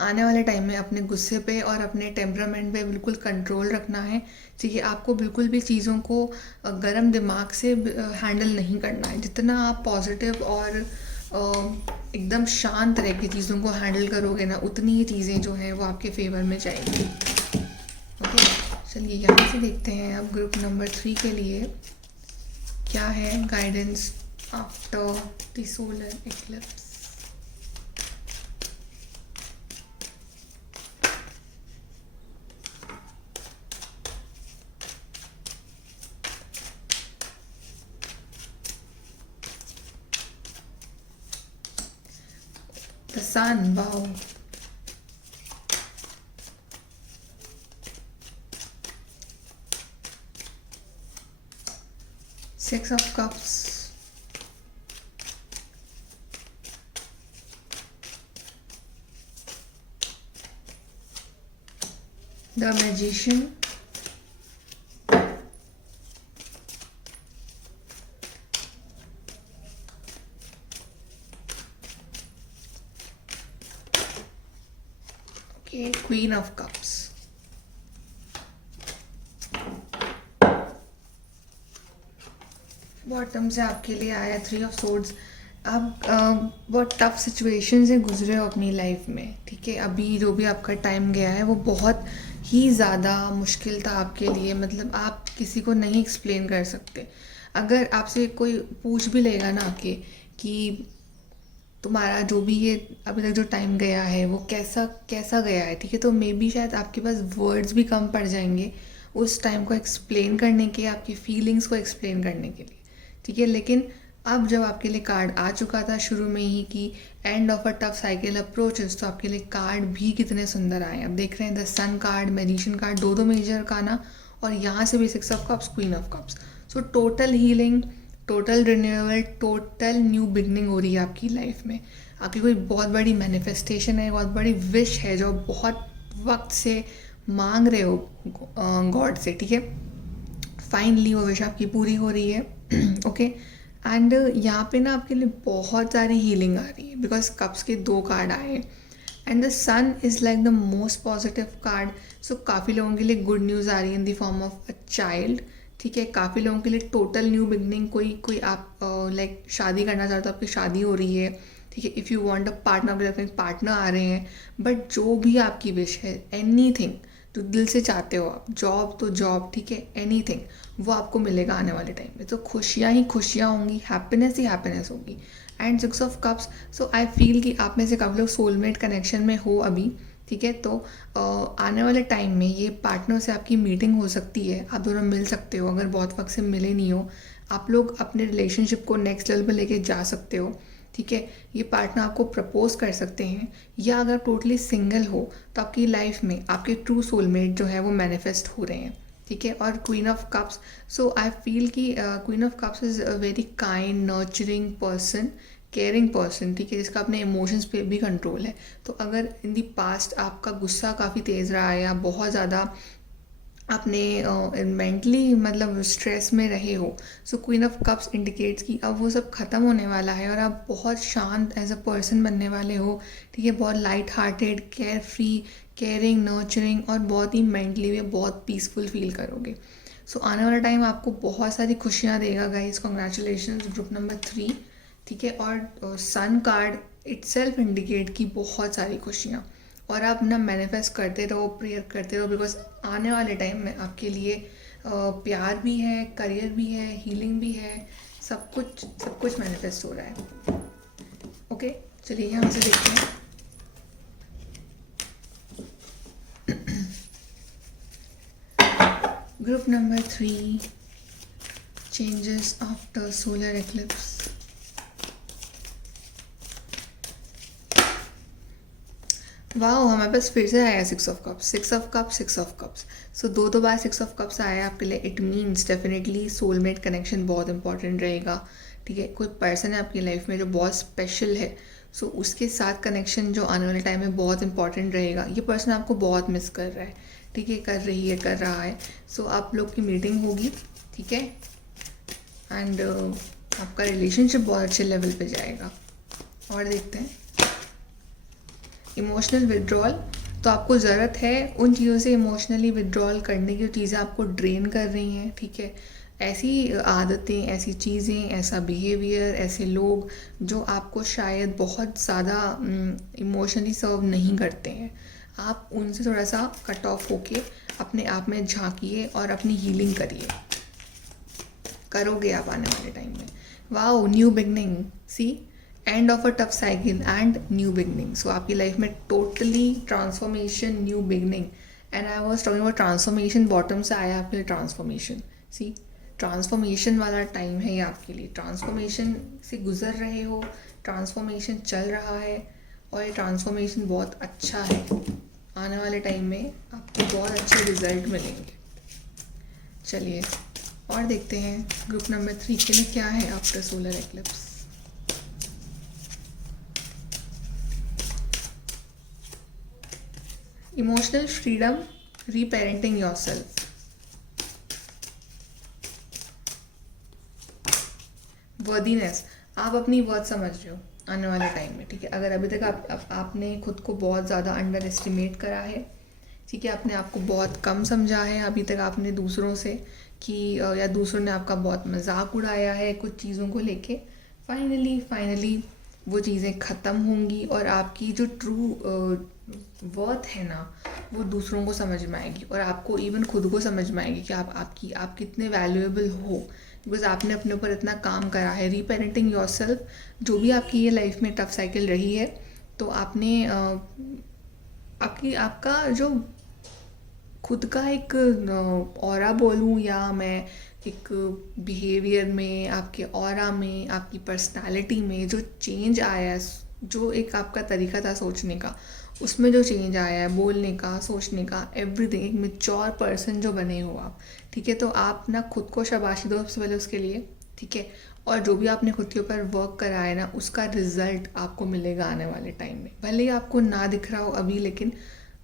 आने वाले टाइम में अपने गुस्से पे और अपने टेम्परामेंट पे बिल्कुल कंट्रोल रखना है, ठीक है। आपको बिल्कुल भी चीज़ों को गर्म दिमाग से हैंडल नहीं करना है। जितना आप पॉजिटिव और एकदम शांत रह के चीज़ों को हैंडल करोगे ना, उतनी ही चीज़ें जो हैं वो आपके फेवर में जाएंगी। ओके, चलिए यहाँ से देखते हैं अब ग्रुप नंबर 3 के लिए क्या है guidance after the solar eclipse. The sun, wow. Six of Cups. The Magician. Okay, Queen of Cups. Bottom से आपके लिए आया 3 ऑफ सोर्ड्स। आप बहुत टफ सिचुएशन से गुजरे हो अपनी लाइफ में, ठीक है। अभी जो भी आपका टाइम गया है वो बहुत ही ज़्यादा मुश्किल था आपके लिए, मतलब आप किसी को नहीं एक्सप्लेन कर सकते। अगर आपसे कोई पूछ भी लेगा ना कि तुम्हारा जो भी ये अभी तक जो टाइम गया है वो कैसा कैसा गया है, ठीक है, तो मे बी शायद आपके पास वर्ड्स भी कम पड़ जाएंगे उस टाइम को एक्सप्लेन करने के, आपकी फीलिंग्स को एक्सप्लेन करने के लिए, ठीक है। लेकिन अब जब आपके लिए कार्ड आ चुका था शुरू में ही कि and of a tough cycle approaches, तो आपके लिए कार्ड भी कितने सुंदर आए। अब देख रहे हैं the sun card, magician card, दो मेजर का ना, और यहाँ से भी 6 of cups, queen of cups. So total healing, total renewal, total new beginning हो रही है आपकी लाइफ में। आपकी कोई बहुत बड़ी मैनिफेस्टेशन है, बहुत बड़ी विश है जो बहुत वक्त से मांग रहे हो गॉड से, ठीक है। फाइनली वो विश आपकी पूरी हो रही है। ओके, एंड यहाँ पे ना आपके लिए बहुत सारी हीलिंग आ रही है बिकॉज कप्स के 2 कार्ड आए and the sun is like the most positive card. So काफ़ी लोगों के लिए गुड न्यूज़ आ रही है in the form of a child, ठीक है। काफ़ी लोगों के लिए टोटल न्यू बिगनिंग, कोई आप लाइक शादी करना चाहते हो, आपकी शादी हो रही है, ठीक है। If you want a partner, अपने पार्टनर आ रहे हैं, बट जो भी आपकी विश है, एनीथिंग तो दिल से चाहते हो आप, जॉब तो जॉब, ठीक है, एनीथिंग वो आपको मिलेगा आने वाले टाइम में। तो खुशियाँ ही खुशियाँ होंगी, हैप्पीनेस ही हैप्पीनेस होगी। And 6 of cups, so I feel कि आप में से काफ़ी लोग सोलमेट कनेक्शन में हो अभी, ठीक है। तो आने वाले टाइम में ये पार्टनर से आपकी मीटिंग हो सकती है, आप दोनों मिल सकते हो। अगर बहुत वक्त से मिले नहीं हो, आप लोग अपने रिलेशनशिप को नेक्स्ट लेवल पर लेके जा सकते हो, ठीक है। ये पार्टनर आपको प्रपोज कर सकते हैं, या अगर टोटली सिंगल हो तो आपकी लाइफ में आपके ट्रू सोलमेट जो है वो मैनिफेस्ट हो रहे हैं, ठीक है। और queen of cups, so I feel कि queen of cups is a very kind, nurturing person, caring person, ठीक है, जिसका अपने इमोशंस पे भी कंट्रोल है। तो अगर इन दी पास्ट आपका गुस्सा काफ़ी तेज़ रहा है या बहुत ज़्यादा अपने मेंटली मतलब स्ट्रेस में रहे हो, सो क्वीन ऑफ कप्स इंडिकेट्स कि अब वो सब ख़त्म होने वाला है और आप बहुत शांत एज अ पर्सन बनने वाले हो, ठीक है। बहुत light hearted, care free, caring, nurturing, और बहुत ही मेंटली भी बहुत पीसफुल फील करोगे। सो आने वाला टाइम आपको बहुत सारी खुशियाँ देगा गाइस, कॉन्ग्रेचुलेशन ग्रुप नंबर 3, ठीक है। और सन कार्ड इटसेल्फ इंडिकेट की बहुत सारी खुशियाँ, और आप ना मैनिफेस्ट करते रहो, प्रेयर करते रहो, बिकॉज आने वाले टाइम में आपके लिए प्यार भी है, करियर भी है, हीलिंग भी है, सब कुछ मैनिफेस्ट हो रहा है। ओके, चलिए यहाँ से देखते हैं। Group number 3, changes after solar eclipse. Wow, हमारे पास फिर से आया 6 of cups, 6 of cups, 6 of cups. So दो बार 6 ऑफ कप्स आया आपके लिए। It means definitely soulmate connection बहुत इंपॉर्टेंट रहेगा, ठीक है। कोई पर्सन है आपकी लाइफ में जो बहुत स्पेशल है, सो उसके साथ कनेक्शन जो आने वाले टाइम में बहुत इंपॉर्टेंट रहेगा। ये पर्सन आपको बहुत मिस कर रहा है, ठीक है, कर रही है, कर रहा है। सो आप लोग की मीटिंग होगी, ठीक है, एंड आपका रिलेशनशिप बहुत अच्छे लेवल पे जाएगा। और देखते हैं इमोशनल विड्रॉल, तो आपको ज़रूरत है उन चीज़ों से इमोशनली विड्रॉल करने की, जो चीज़ें आपको ड्रेन कर रही हैं, ठीक है। ऐसी आदतें, ऐसी चीज़ें, ऐसा बिहेवियर, ऐसे लोग जो आपको शायद बहुत ज़्यादा इमोशनली सर्व नहीं करते हैं, आप उनसे थोड़ा सा कट ऑफ होके अपने आप में झांकिए और अपनी हीलिंग करिए, करोगे आप आने वाले टाइम में। Wow, new beginning, see, end of a tough cycle and new beginning. So आपकी लाइफ में totally transformation, new beginning. And I was talking about transformation, bottom से आया आपके लिए ट्रांसफॉर्मेशन। सी, ट्रांसफॉर्मेशन वाला टाइम है ये आपके लिए, ट्रांसफॉर्मेशन से गुजर रहे हो, ट्रांसफॉर्मेशन चल रहा है और ये ट्रांसफॉर्मेशन बहुत अच्छा है। आने वाले टाइम में आपको बहुत अच्छे रिजल्ट मिलेंगे। चलिए और देखते हैं ग्रुप नंबर 3 के लिए क्या है after solar eclipse. Emotional freedom, reparenting yourself. Worthiness, आप अपनी वर्थ समझ रहे हो आने वाले टाइम में, ठीक है। अगर अभी तक आपने खुद को बहुत ज़्यादा अंडर एस्टिमेट करा है, ठीक है, आपने आपको बहुत कम समझा है अभी तक आपने दूसरों से, कि या दूसरों ने आपका बहुत मजाक उड़ाया है कुछ चीज़ों को लेके, फाइनली वो चीज़ें ख़त्म होंगी और आपकी जो ट्रू वर्थ है ना, वो दूसरों को समझ में आएगी और आपको इवन खुद को समझ में आएगी कि आप कितने वैल्यूएबल हो, बिकॉज आपने अपने ऊपर इतना काम करा है। रीपेरेंटिंग योरसेल्फ, जो भी आपकी ये लाइफ में टफ साइकिल रही है, तो आपने आपका जो खुद का एक ऑरा बोलूँ या मैं एक बिहेवियर में, आपके ऑरा में, आपकी पर्सनालिटी में जो चेंज आया है, जो एक आपका तरीका था सोचने का, उसमें जो चेंज आया है, बोलने का, सोचने का, एवरीथिंग, एक मैच्योर पर्सन जो बने हो आप, ठीक है। तो आप ना खुद को शाबाशी दो सबसे पहले उसके लिए, ठीक है। और जो भी आपने खुद के ऊपर वर्क करा है ना, उसका रिजल्ट आपको मिलेगा आने वाले टाइम में। भले ही आपको ना दिख रहा हो अभी, लेकिन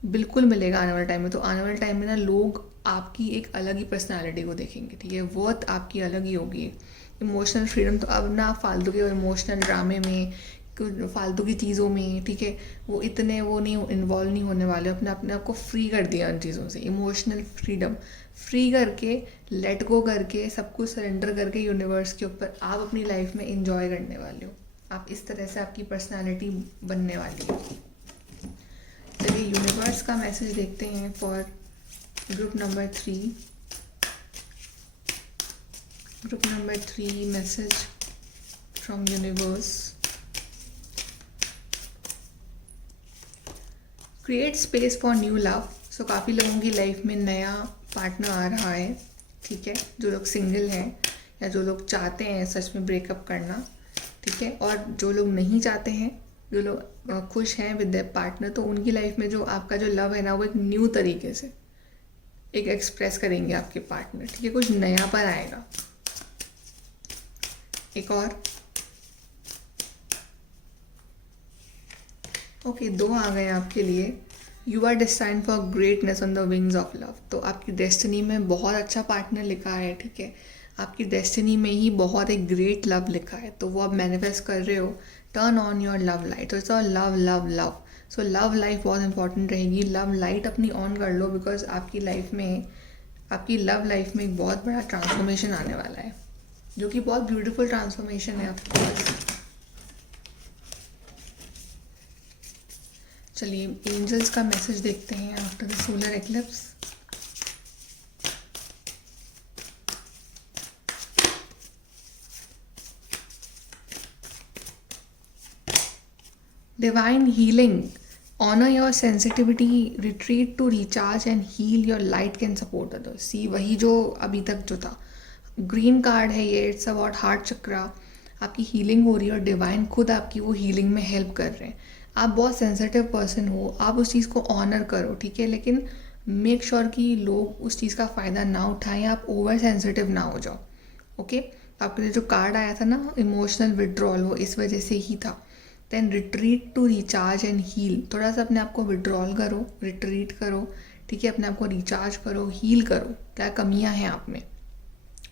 बिल्कुल मिलेगा आने वाले टाइम में। तो आने वाले टाइम में ना लोग आपकी एक अलग ही पर्सनालिटी को देखेंगे, ठीक है। वर्थ आपकी अलग ही होगी। इमोशनल फ्रीडम, तो अब ना फालतू के इमोशनल ड्रामे में, फालतू की चीज़ों में, ठीक है, वो इतने वो नहीं इन्वॉल्व नहीं होने वाले। अपने आप को फ्री कर दिया उन चीज़ों से। इमोशनल फ्रीडम, फ्री करके, लेट गो करके, सब कुछ सरेंडर करके यूनिवर्स के ऊपर आप अपनी लाइफ में इंजॉय करने वाले हो। आप इस तरह से आपकी पर्सनालिटी बनने वाली है। चलिए यूनिवर्स का मैसेज देखते हैं for group number 3। Group number 3 message from universe. Create space for new love. So काफ़ी लोगों की लाइफ में नया पार्टनर आ रहा है, ठीक है। जो लोग सिंगल हैं या जो लोग चाहते हैं सच में ब्रेकअप करना, ठीक है, और जो लोग नहीं चाहते हैं, जो लोग खुश हैं विद देयर पार्टनर, तो उनकी लाइफ में जो आपका जो लव है ना, वो एक न्यू तरीके से एक एक्सप्रेस करेंगे आपके पार्टनर, ठीक है। कुछ नया पर आएगा। एक और ओके, 2 आ गए आपके लिए। You are destined for greatness on the wings of love. तो आपकी डेस्टिनी में बहुत अच्छा पार्टनर लिखा है, ठीक है। आपकी डेस्टिनी में ही बहुत एक ग्रेट लव लिखा है, तो वो आप मैनिफेस्ट कर रहे हो। Turn on your love light. तो it's all love love love. So love life बहुत इंपॉर्टेंट रहेगी। लव लाइट अपनी ऑन कर लो, बिकॉज आपकी लाइफ में, आपकी लव लाइफ में एक बहुत बड़ा ट्रांसफॉर्मेशन आने वाला है, जो कि बहुत ब्यूटीफुल ट्रांसफॉर्मेशन है आपके पास। चलिए एंजल्स का मैसेज देखते हैं after the solar eclipse. Divine healing, honour your sensitivity, retreat to recharge and heal your light can support others. See, वही जो अभी तक जो था, ग्रीन कार्ड है ये, इट्स अबाउट हार्ट चक्रा। आपकी हीलिंग हो रही है और डिवाइन खुद आपकी वो हीलिंग में हेल्प कर रहे हैं। आप बहुत सेंसिटिव पर्सन हो, आप उस चीज़ को ऑनर करो, ठीक है, लेकिन मेक श्योर कि लोग उस चीज़ का फ़ायदा ना उठाएं, आप ओवर सेंसिटिव ना हो जाओ, ओके। आपके लिए जो कार्ड आया था ना, इमोशनल विड्रॉल, वो इस वजह से ही था। Then retreat to recharge and heal. थोड़ा सा अपने आप को विड्रॉल करो, रिट्रीट करो, ठीक है, अपने आप को रिचार्ज करो, हील करो, क्या कमियां हैं आप में।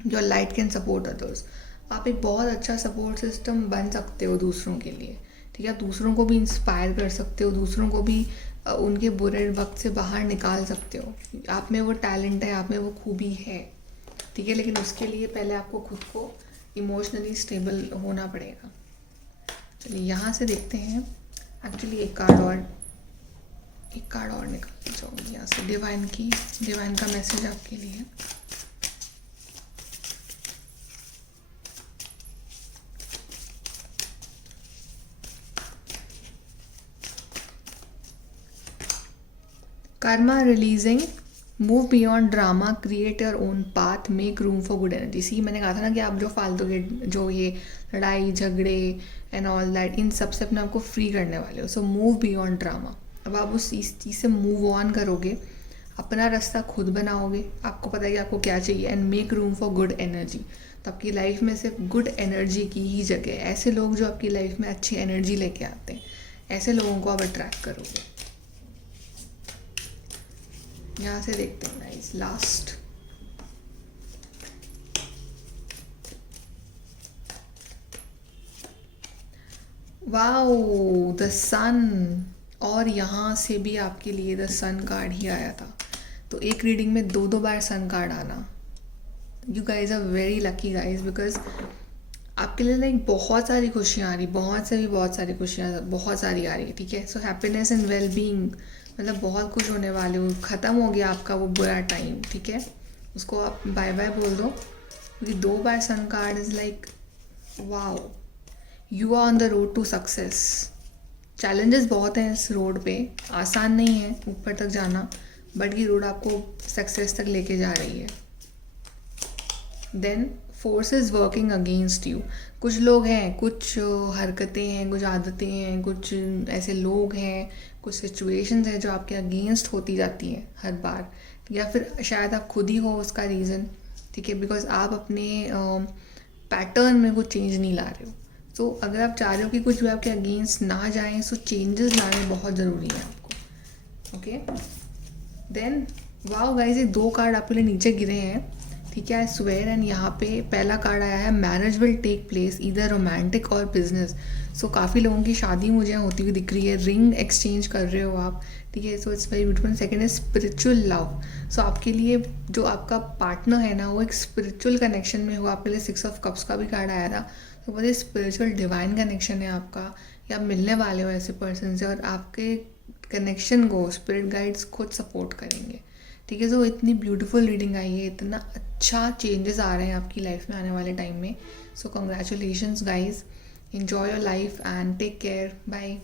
Your light can support others. आप एक बहुत अच्छा सपोर्ट सिस्टम बन सकते हो दूसरों के लिए, ठीक है। आप दूसरों को भी इंस्पायर कर सकते हो, दूसरों को भी उनके बुरे वक्त से बाहर निकाल सकते हो। आप में वो टैलेंट है, आप में वो खूबी है, ठीक है, लेकिन उसके लिए पहले आपको खुद को इमोशनली स्टेबल होना पड़ेगा। चलिए यहाँ से देखते हैं एक्चुअली एक कार्ड और। एक कार्ड और निकाल जाओ यहाँ से, डिवाइन का मैसेज आपके लिए। Karma releasing, move beyond drama, create your own path, make room for good energy. See मैंने कहा था ना कि आप जो फालतू के जो ये लड़ाई झगड़े एंड ऑल दैट, इन सब से अपने आप को फ्री करने वाले हो। So move beyond drama. अब आप उस चीज़ से मूव ऑन करोगे, अपना रास्ता खुद बनाओगे, आपको पता है कि आपको क्या चाहिए, and make room for good energy. तो आपकी लाइफ में सिर्फ गुड एनर्जी की ही जगह है। ऐसे लोग जो आपकी लाइफ में अच्छी एनर्जी लेके आते हैं, ऐसे लोगों को आप अट्रैक्ट करोगे। यहाँ से देखते हैं गाइस लास्ट। वाओ, द सन। और यहाँ से भी आपके लिए द सन कार्ड ही आया था। तो एक रीडिंग में दो बार सन कार्ड आना, you guys are very lucky guys, because आपके लिए लाइक बहुत सारी खुशियाँ आ रही, बहुत सारी खुशियाँ बहुत सारी आ रही है, ठीक है। So happiness and well being, मतलब बहुत खुश होने वाले हो। ख़त्म हो गया आपका वो बुरा टाइम, ठीक है, उसको आप बाय बाय बोल दो। क्योंकि दो बार sun card is like wow, you are on the road to success. Challenges बहुत हैं इस रोड पे, आसान नहीं है ऊपर तक जाना, बट ये रोड आपको सक्सेस तक लेके जा रही है। Then force is working against you. कुछ लोग हैं, कुछ हरकतें हैं, कुछ आदतें हैं, कुछ ऐसे लोग हैं, कुछ सिचुएशंस हैं जो आपके अगेंस्ट होती जाती हैं हर बार, या फिर शायद आप खुद ही हो उसका रीज़न, ठीक है, बिकॉज आप अपने पैटर्न में कुछ चेंज नहीं ला रहे हो। सो अगर आप चाह रहे हो कि कुछ भी आपके अगेंस्ट ना जाएं, सो चेंजेस लाने बहुत ज़रूरी है आपको, ओके। देन वाओ गाइस, ये दो कार्ड आपके लिए नीचे गिरे हैं, ठीक है, आई स्वेयर। एंड यहाँ पे पहला कार्ड आया है, marriage will take place either romantic और बिजनेस। सो काफ़ी लोगों की शादी मुझे होती हुई दिख रही है, रिंग एक्सचेंज कर रहे हो आप, ठीक है, so it's very beautiful. Second है स्पिरिचुअल लव। सो आपके लिए जो आपका पार्टनर है ना, वो एक स्पिरिचुअल कनेक्शन में हो। आपके लिए 6 ऑफ कप्स का भी कार्ड आया था, तो बहुत ही स्पिरिचुअल डिवाइन कनेक्शन है आपका, या आप मिलने वाले हो ऐसे पर्सन से, और आपके कनेक्शन को स्पिरिट गाइड्स खुद सपोर्ट करेंगे, ठीक है। सो इतनी ब्यूटीफुल रीडिंग आई है, इतना अच्छा चेंजेस आ रहे हैं आपकी लाइफ में आने वाले टाइम में। सो congratulations guys, enjoy your life and take care. Bye.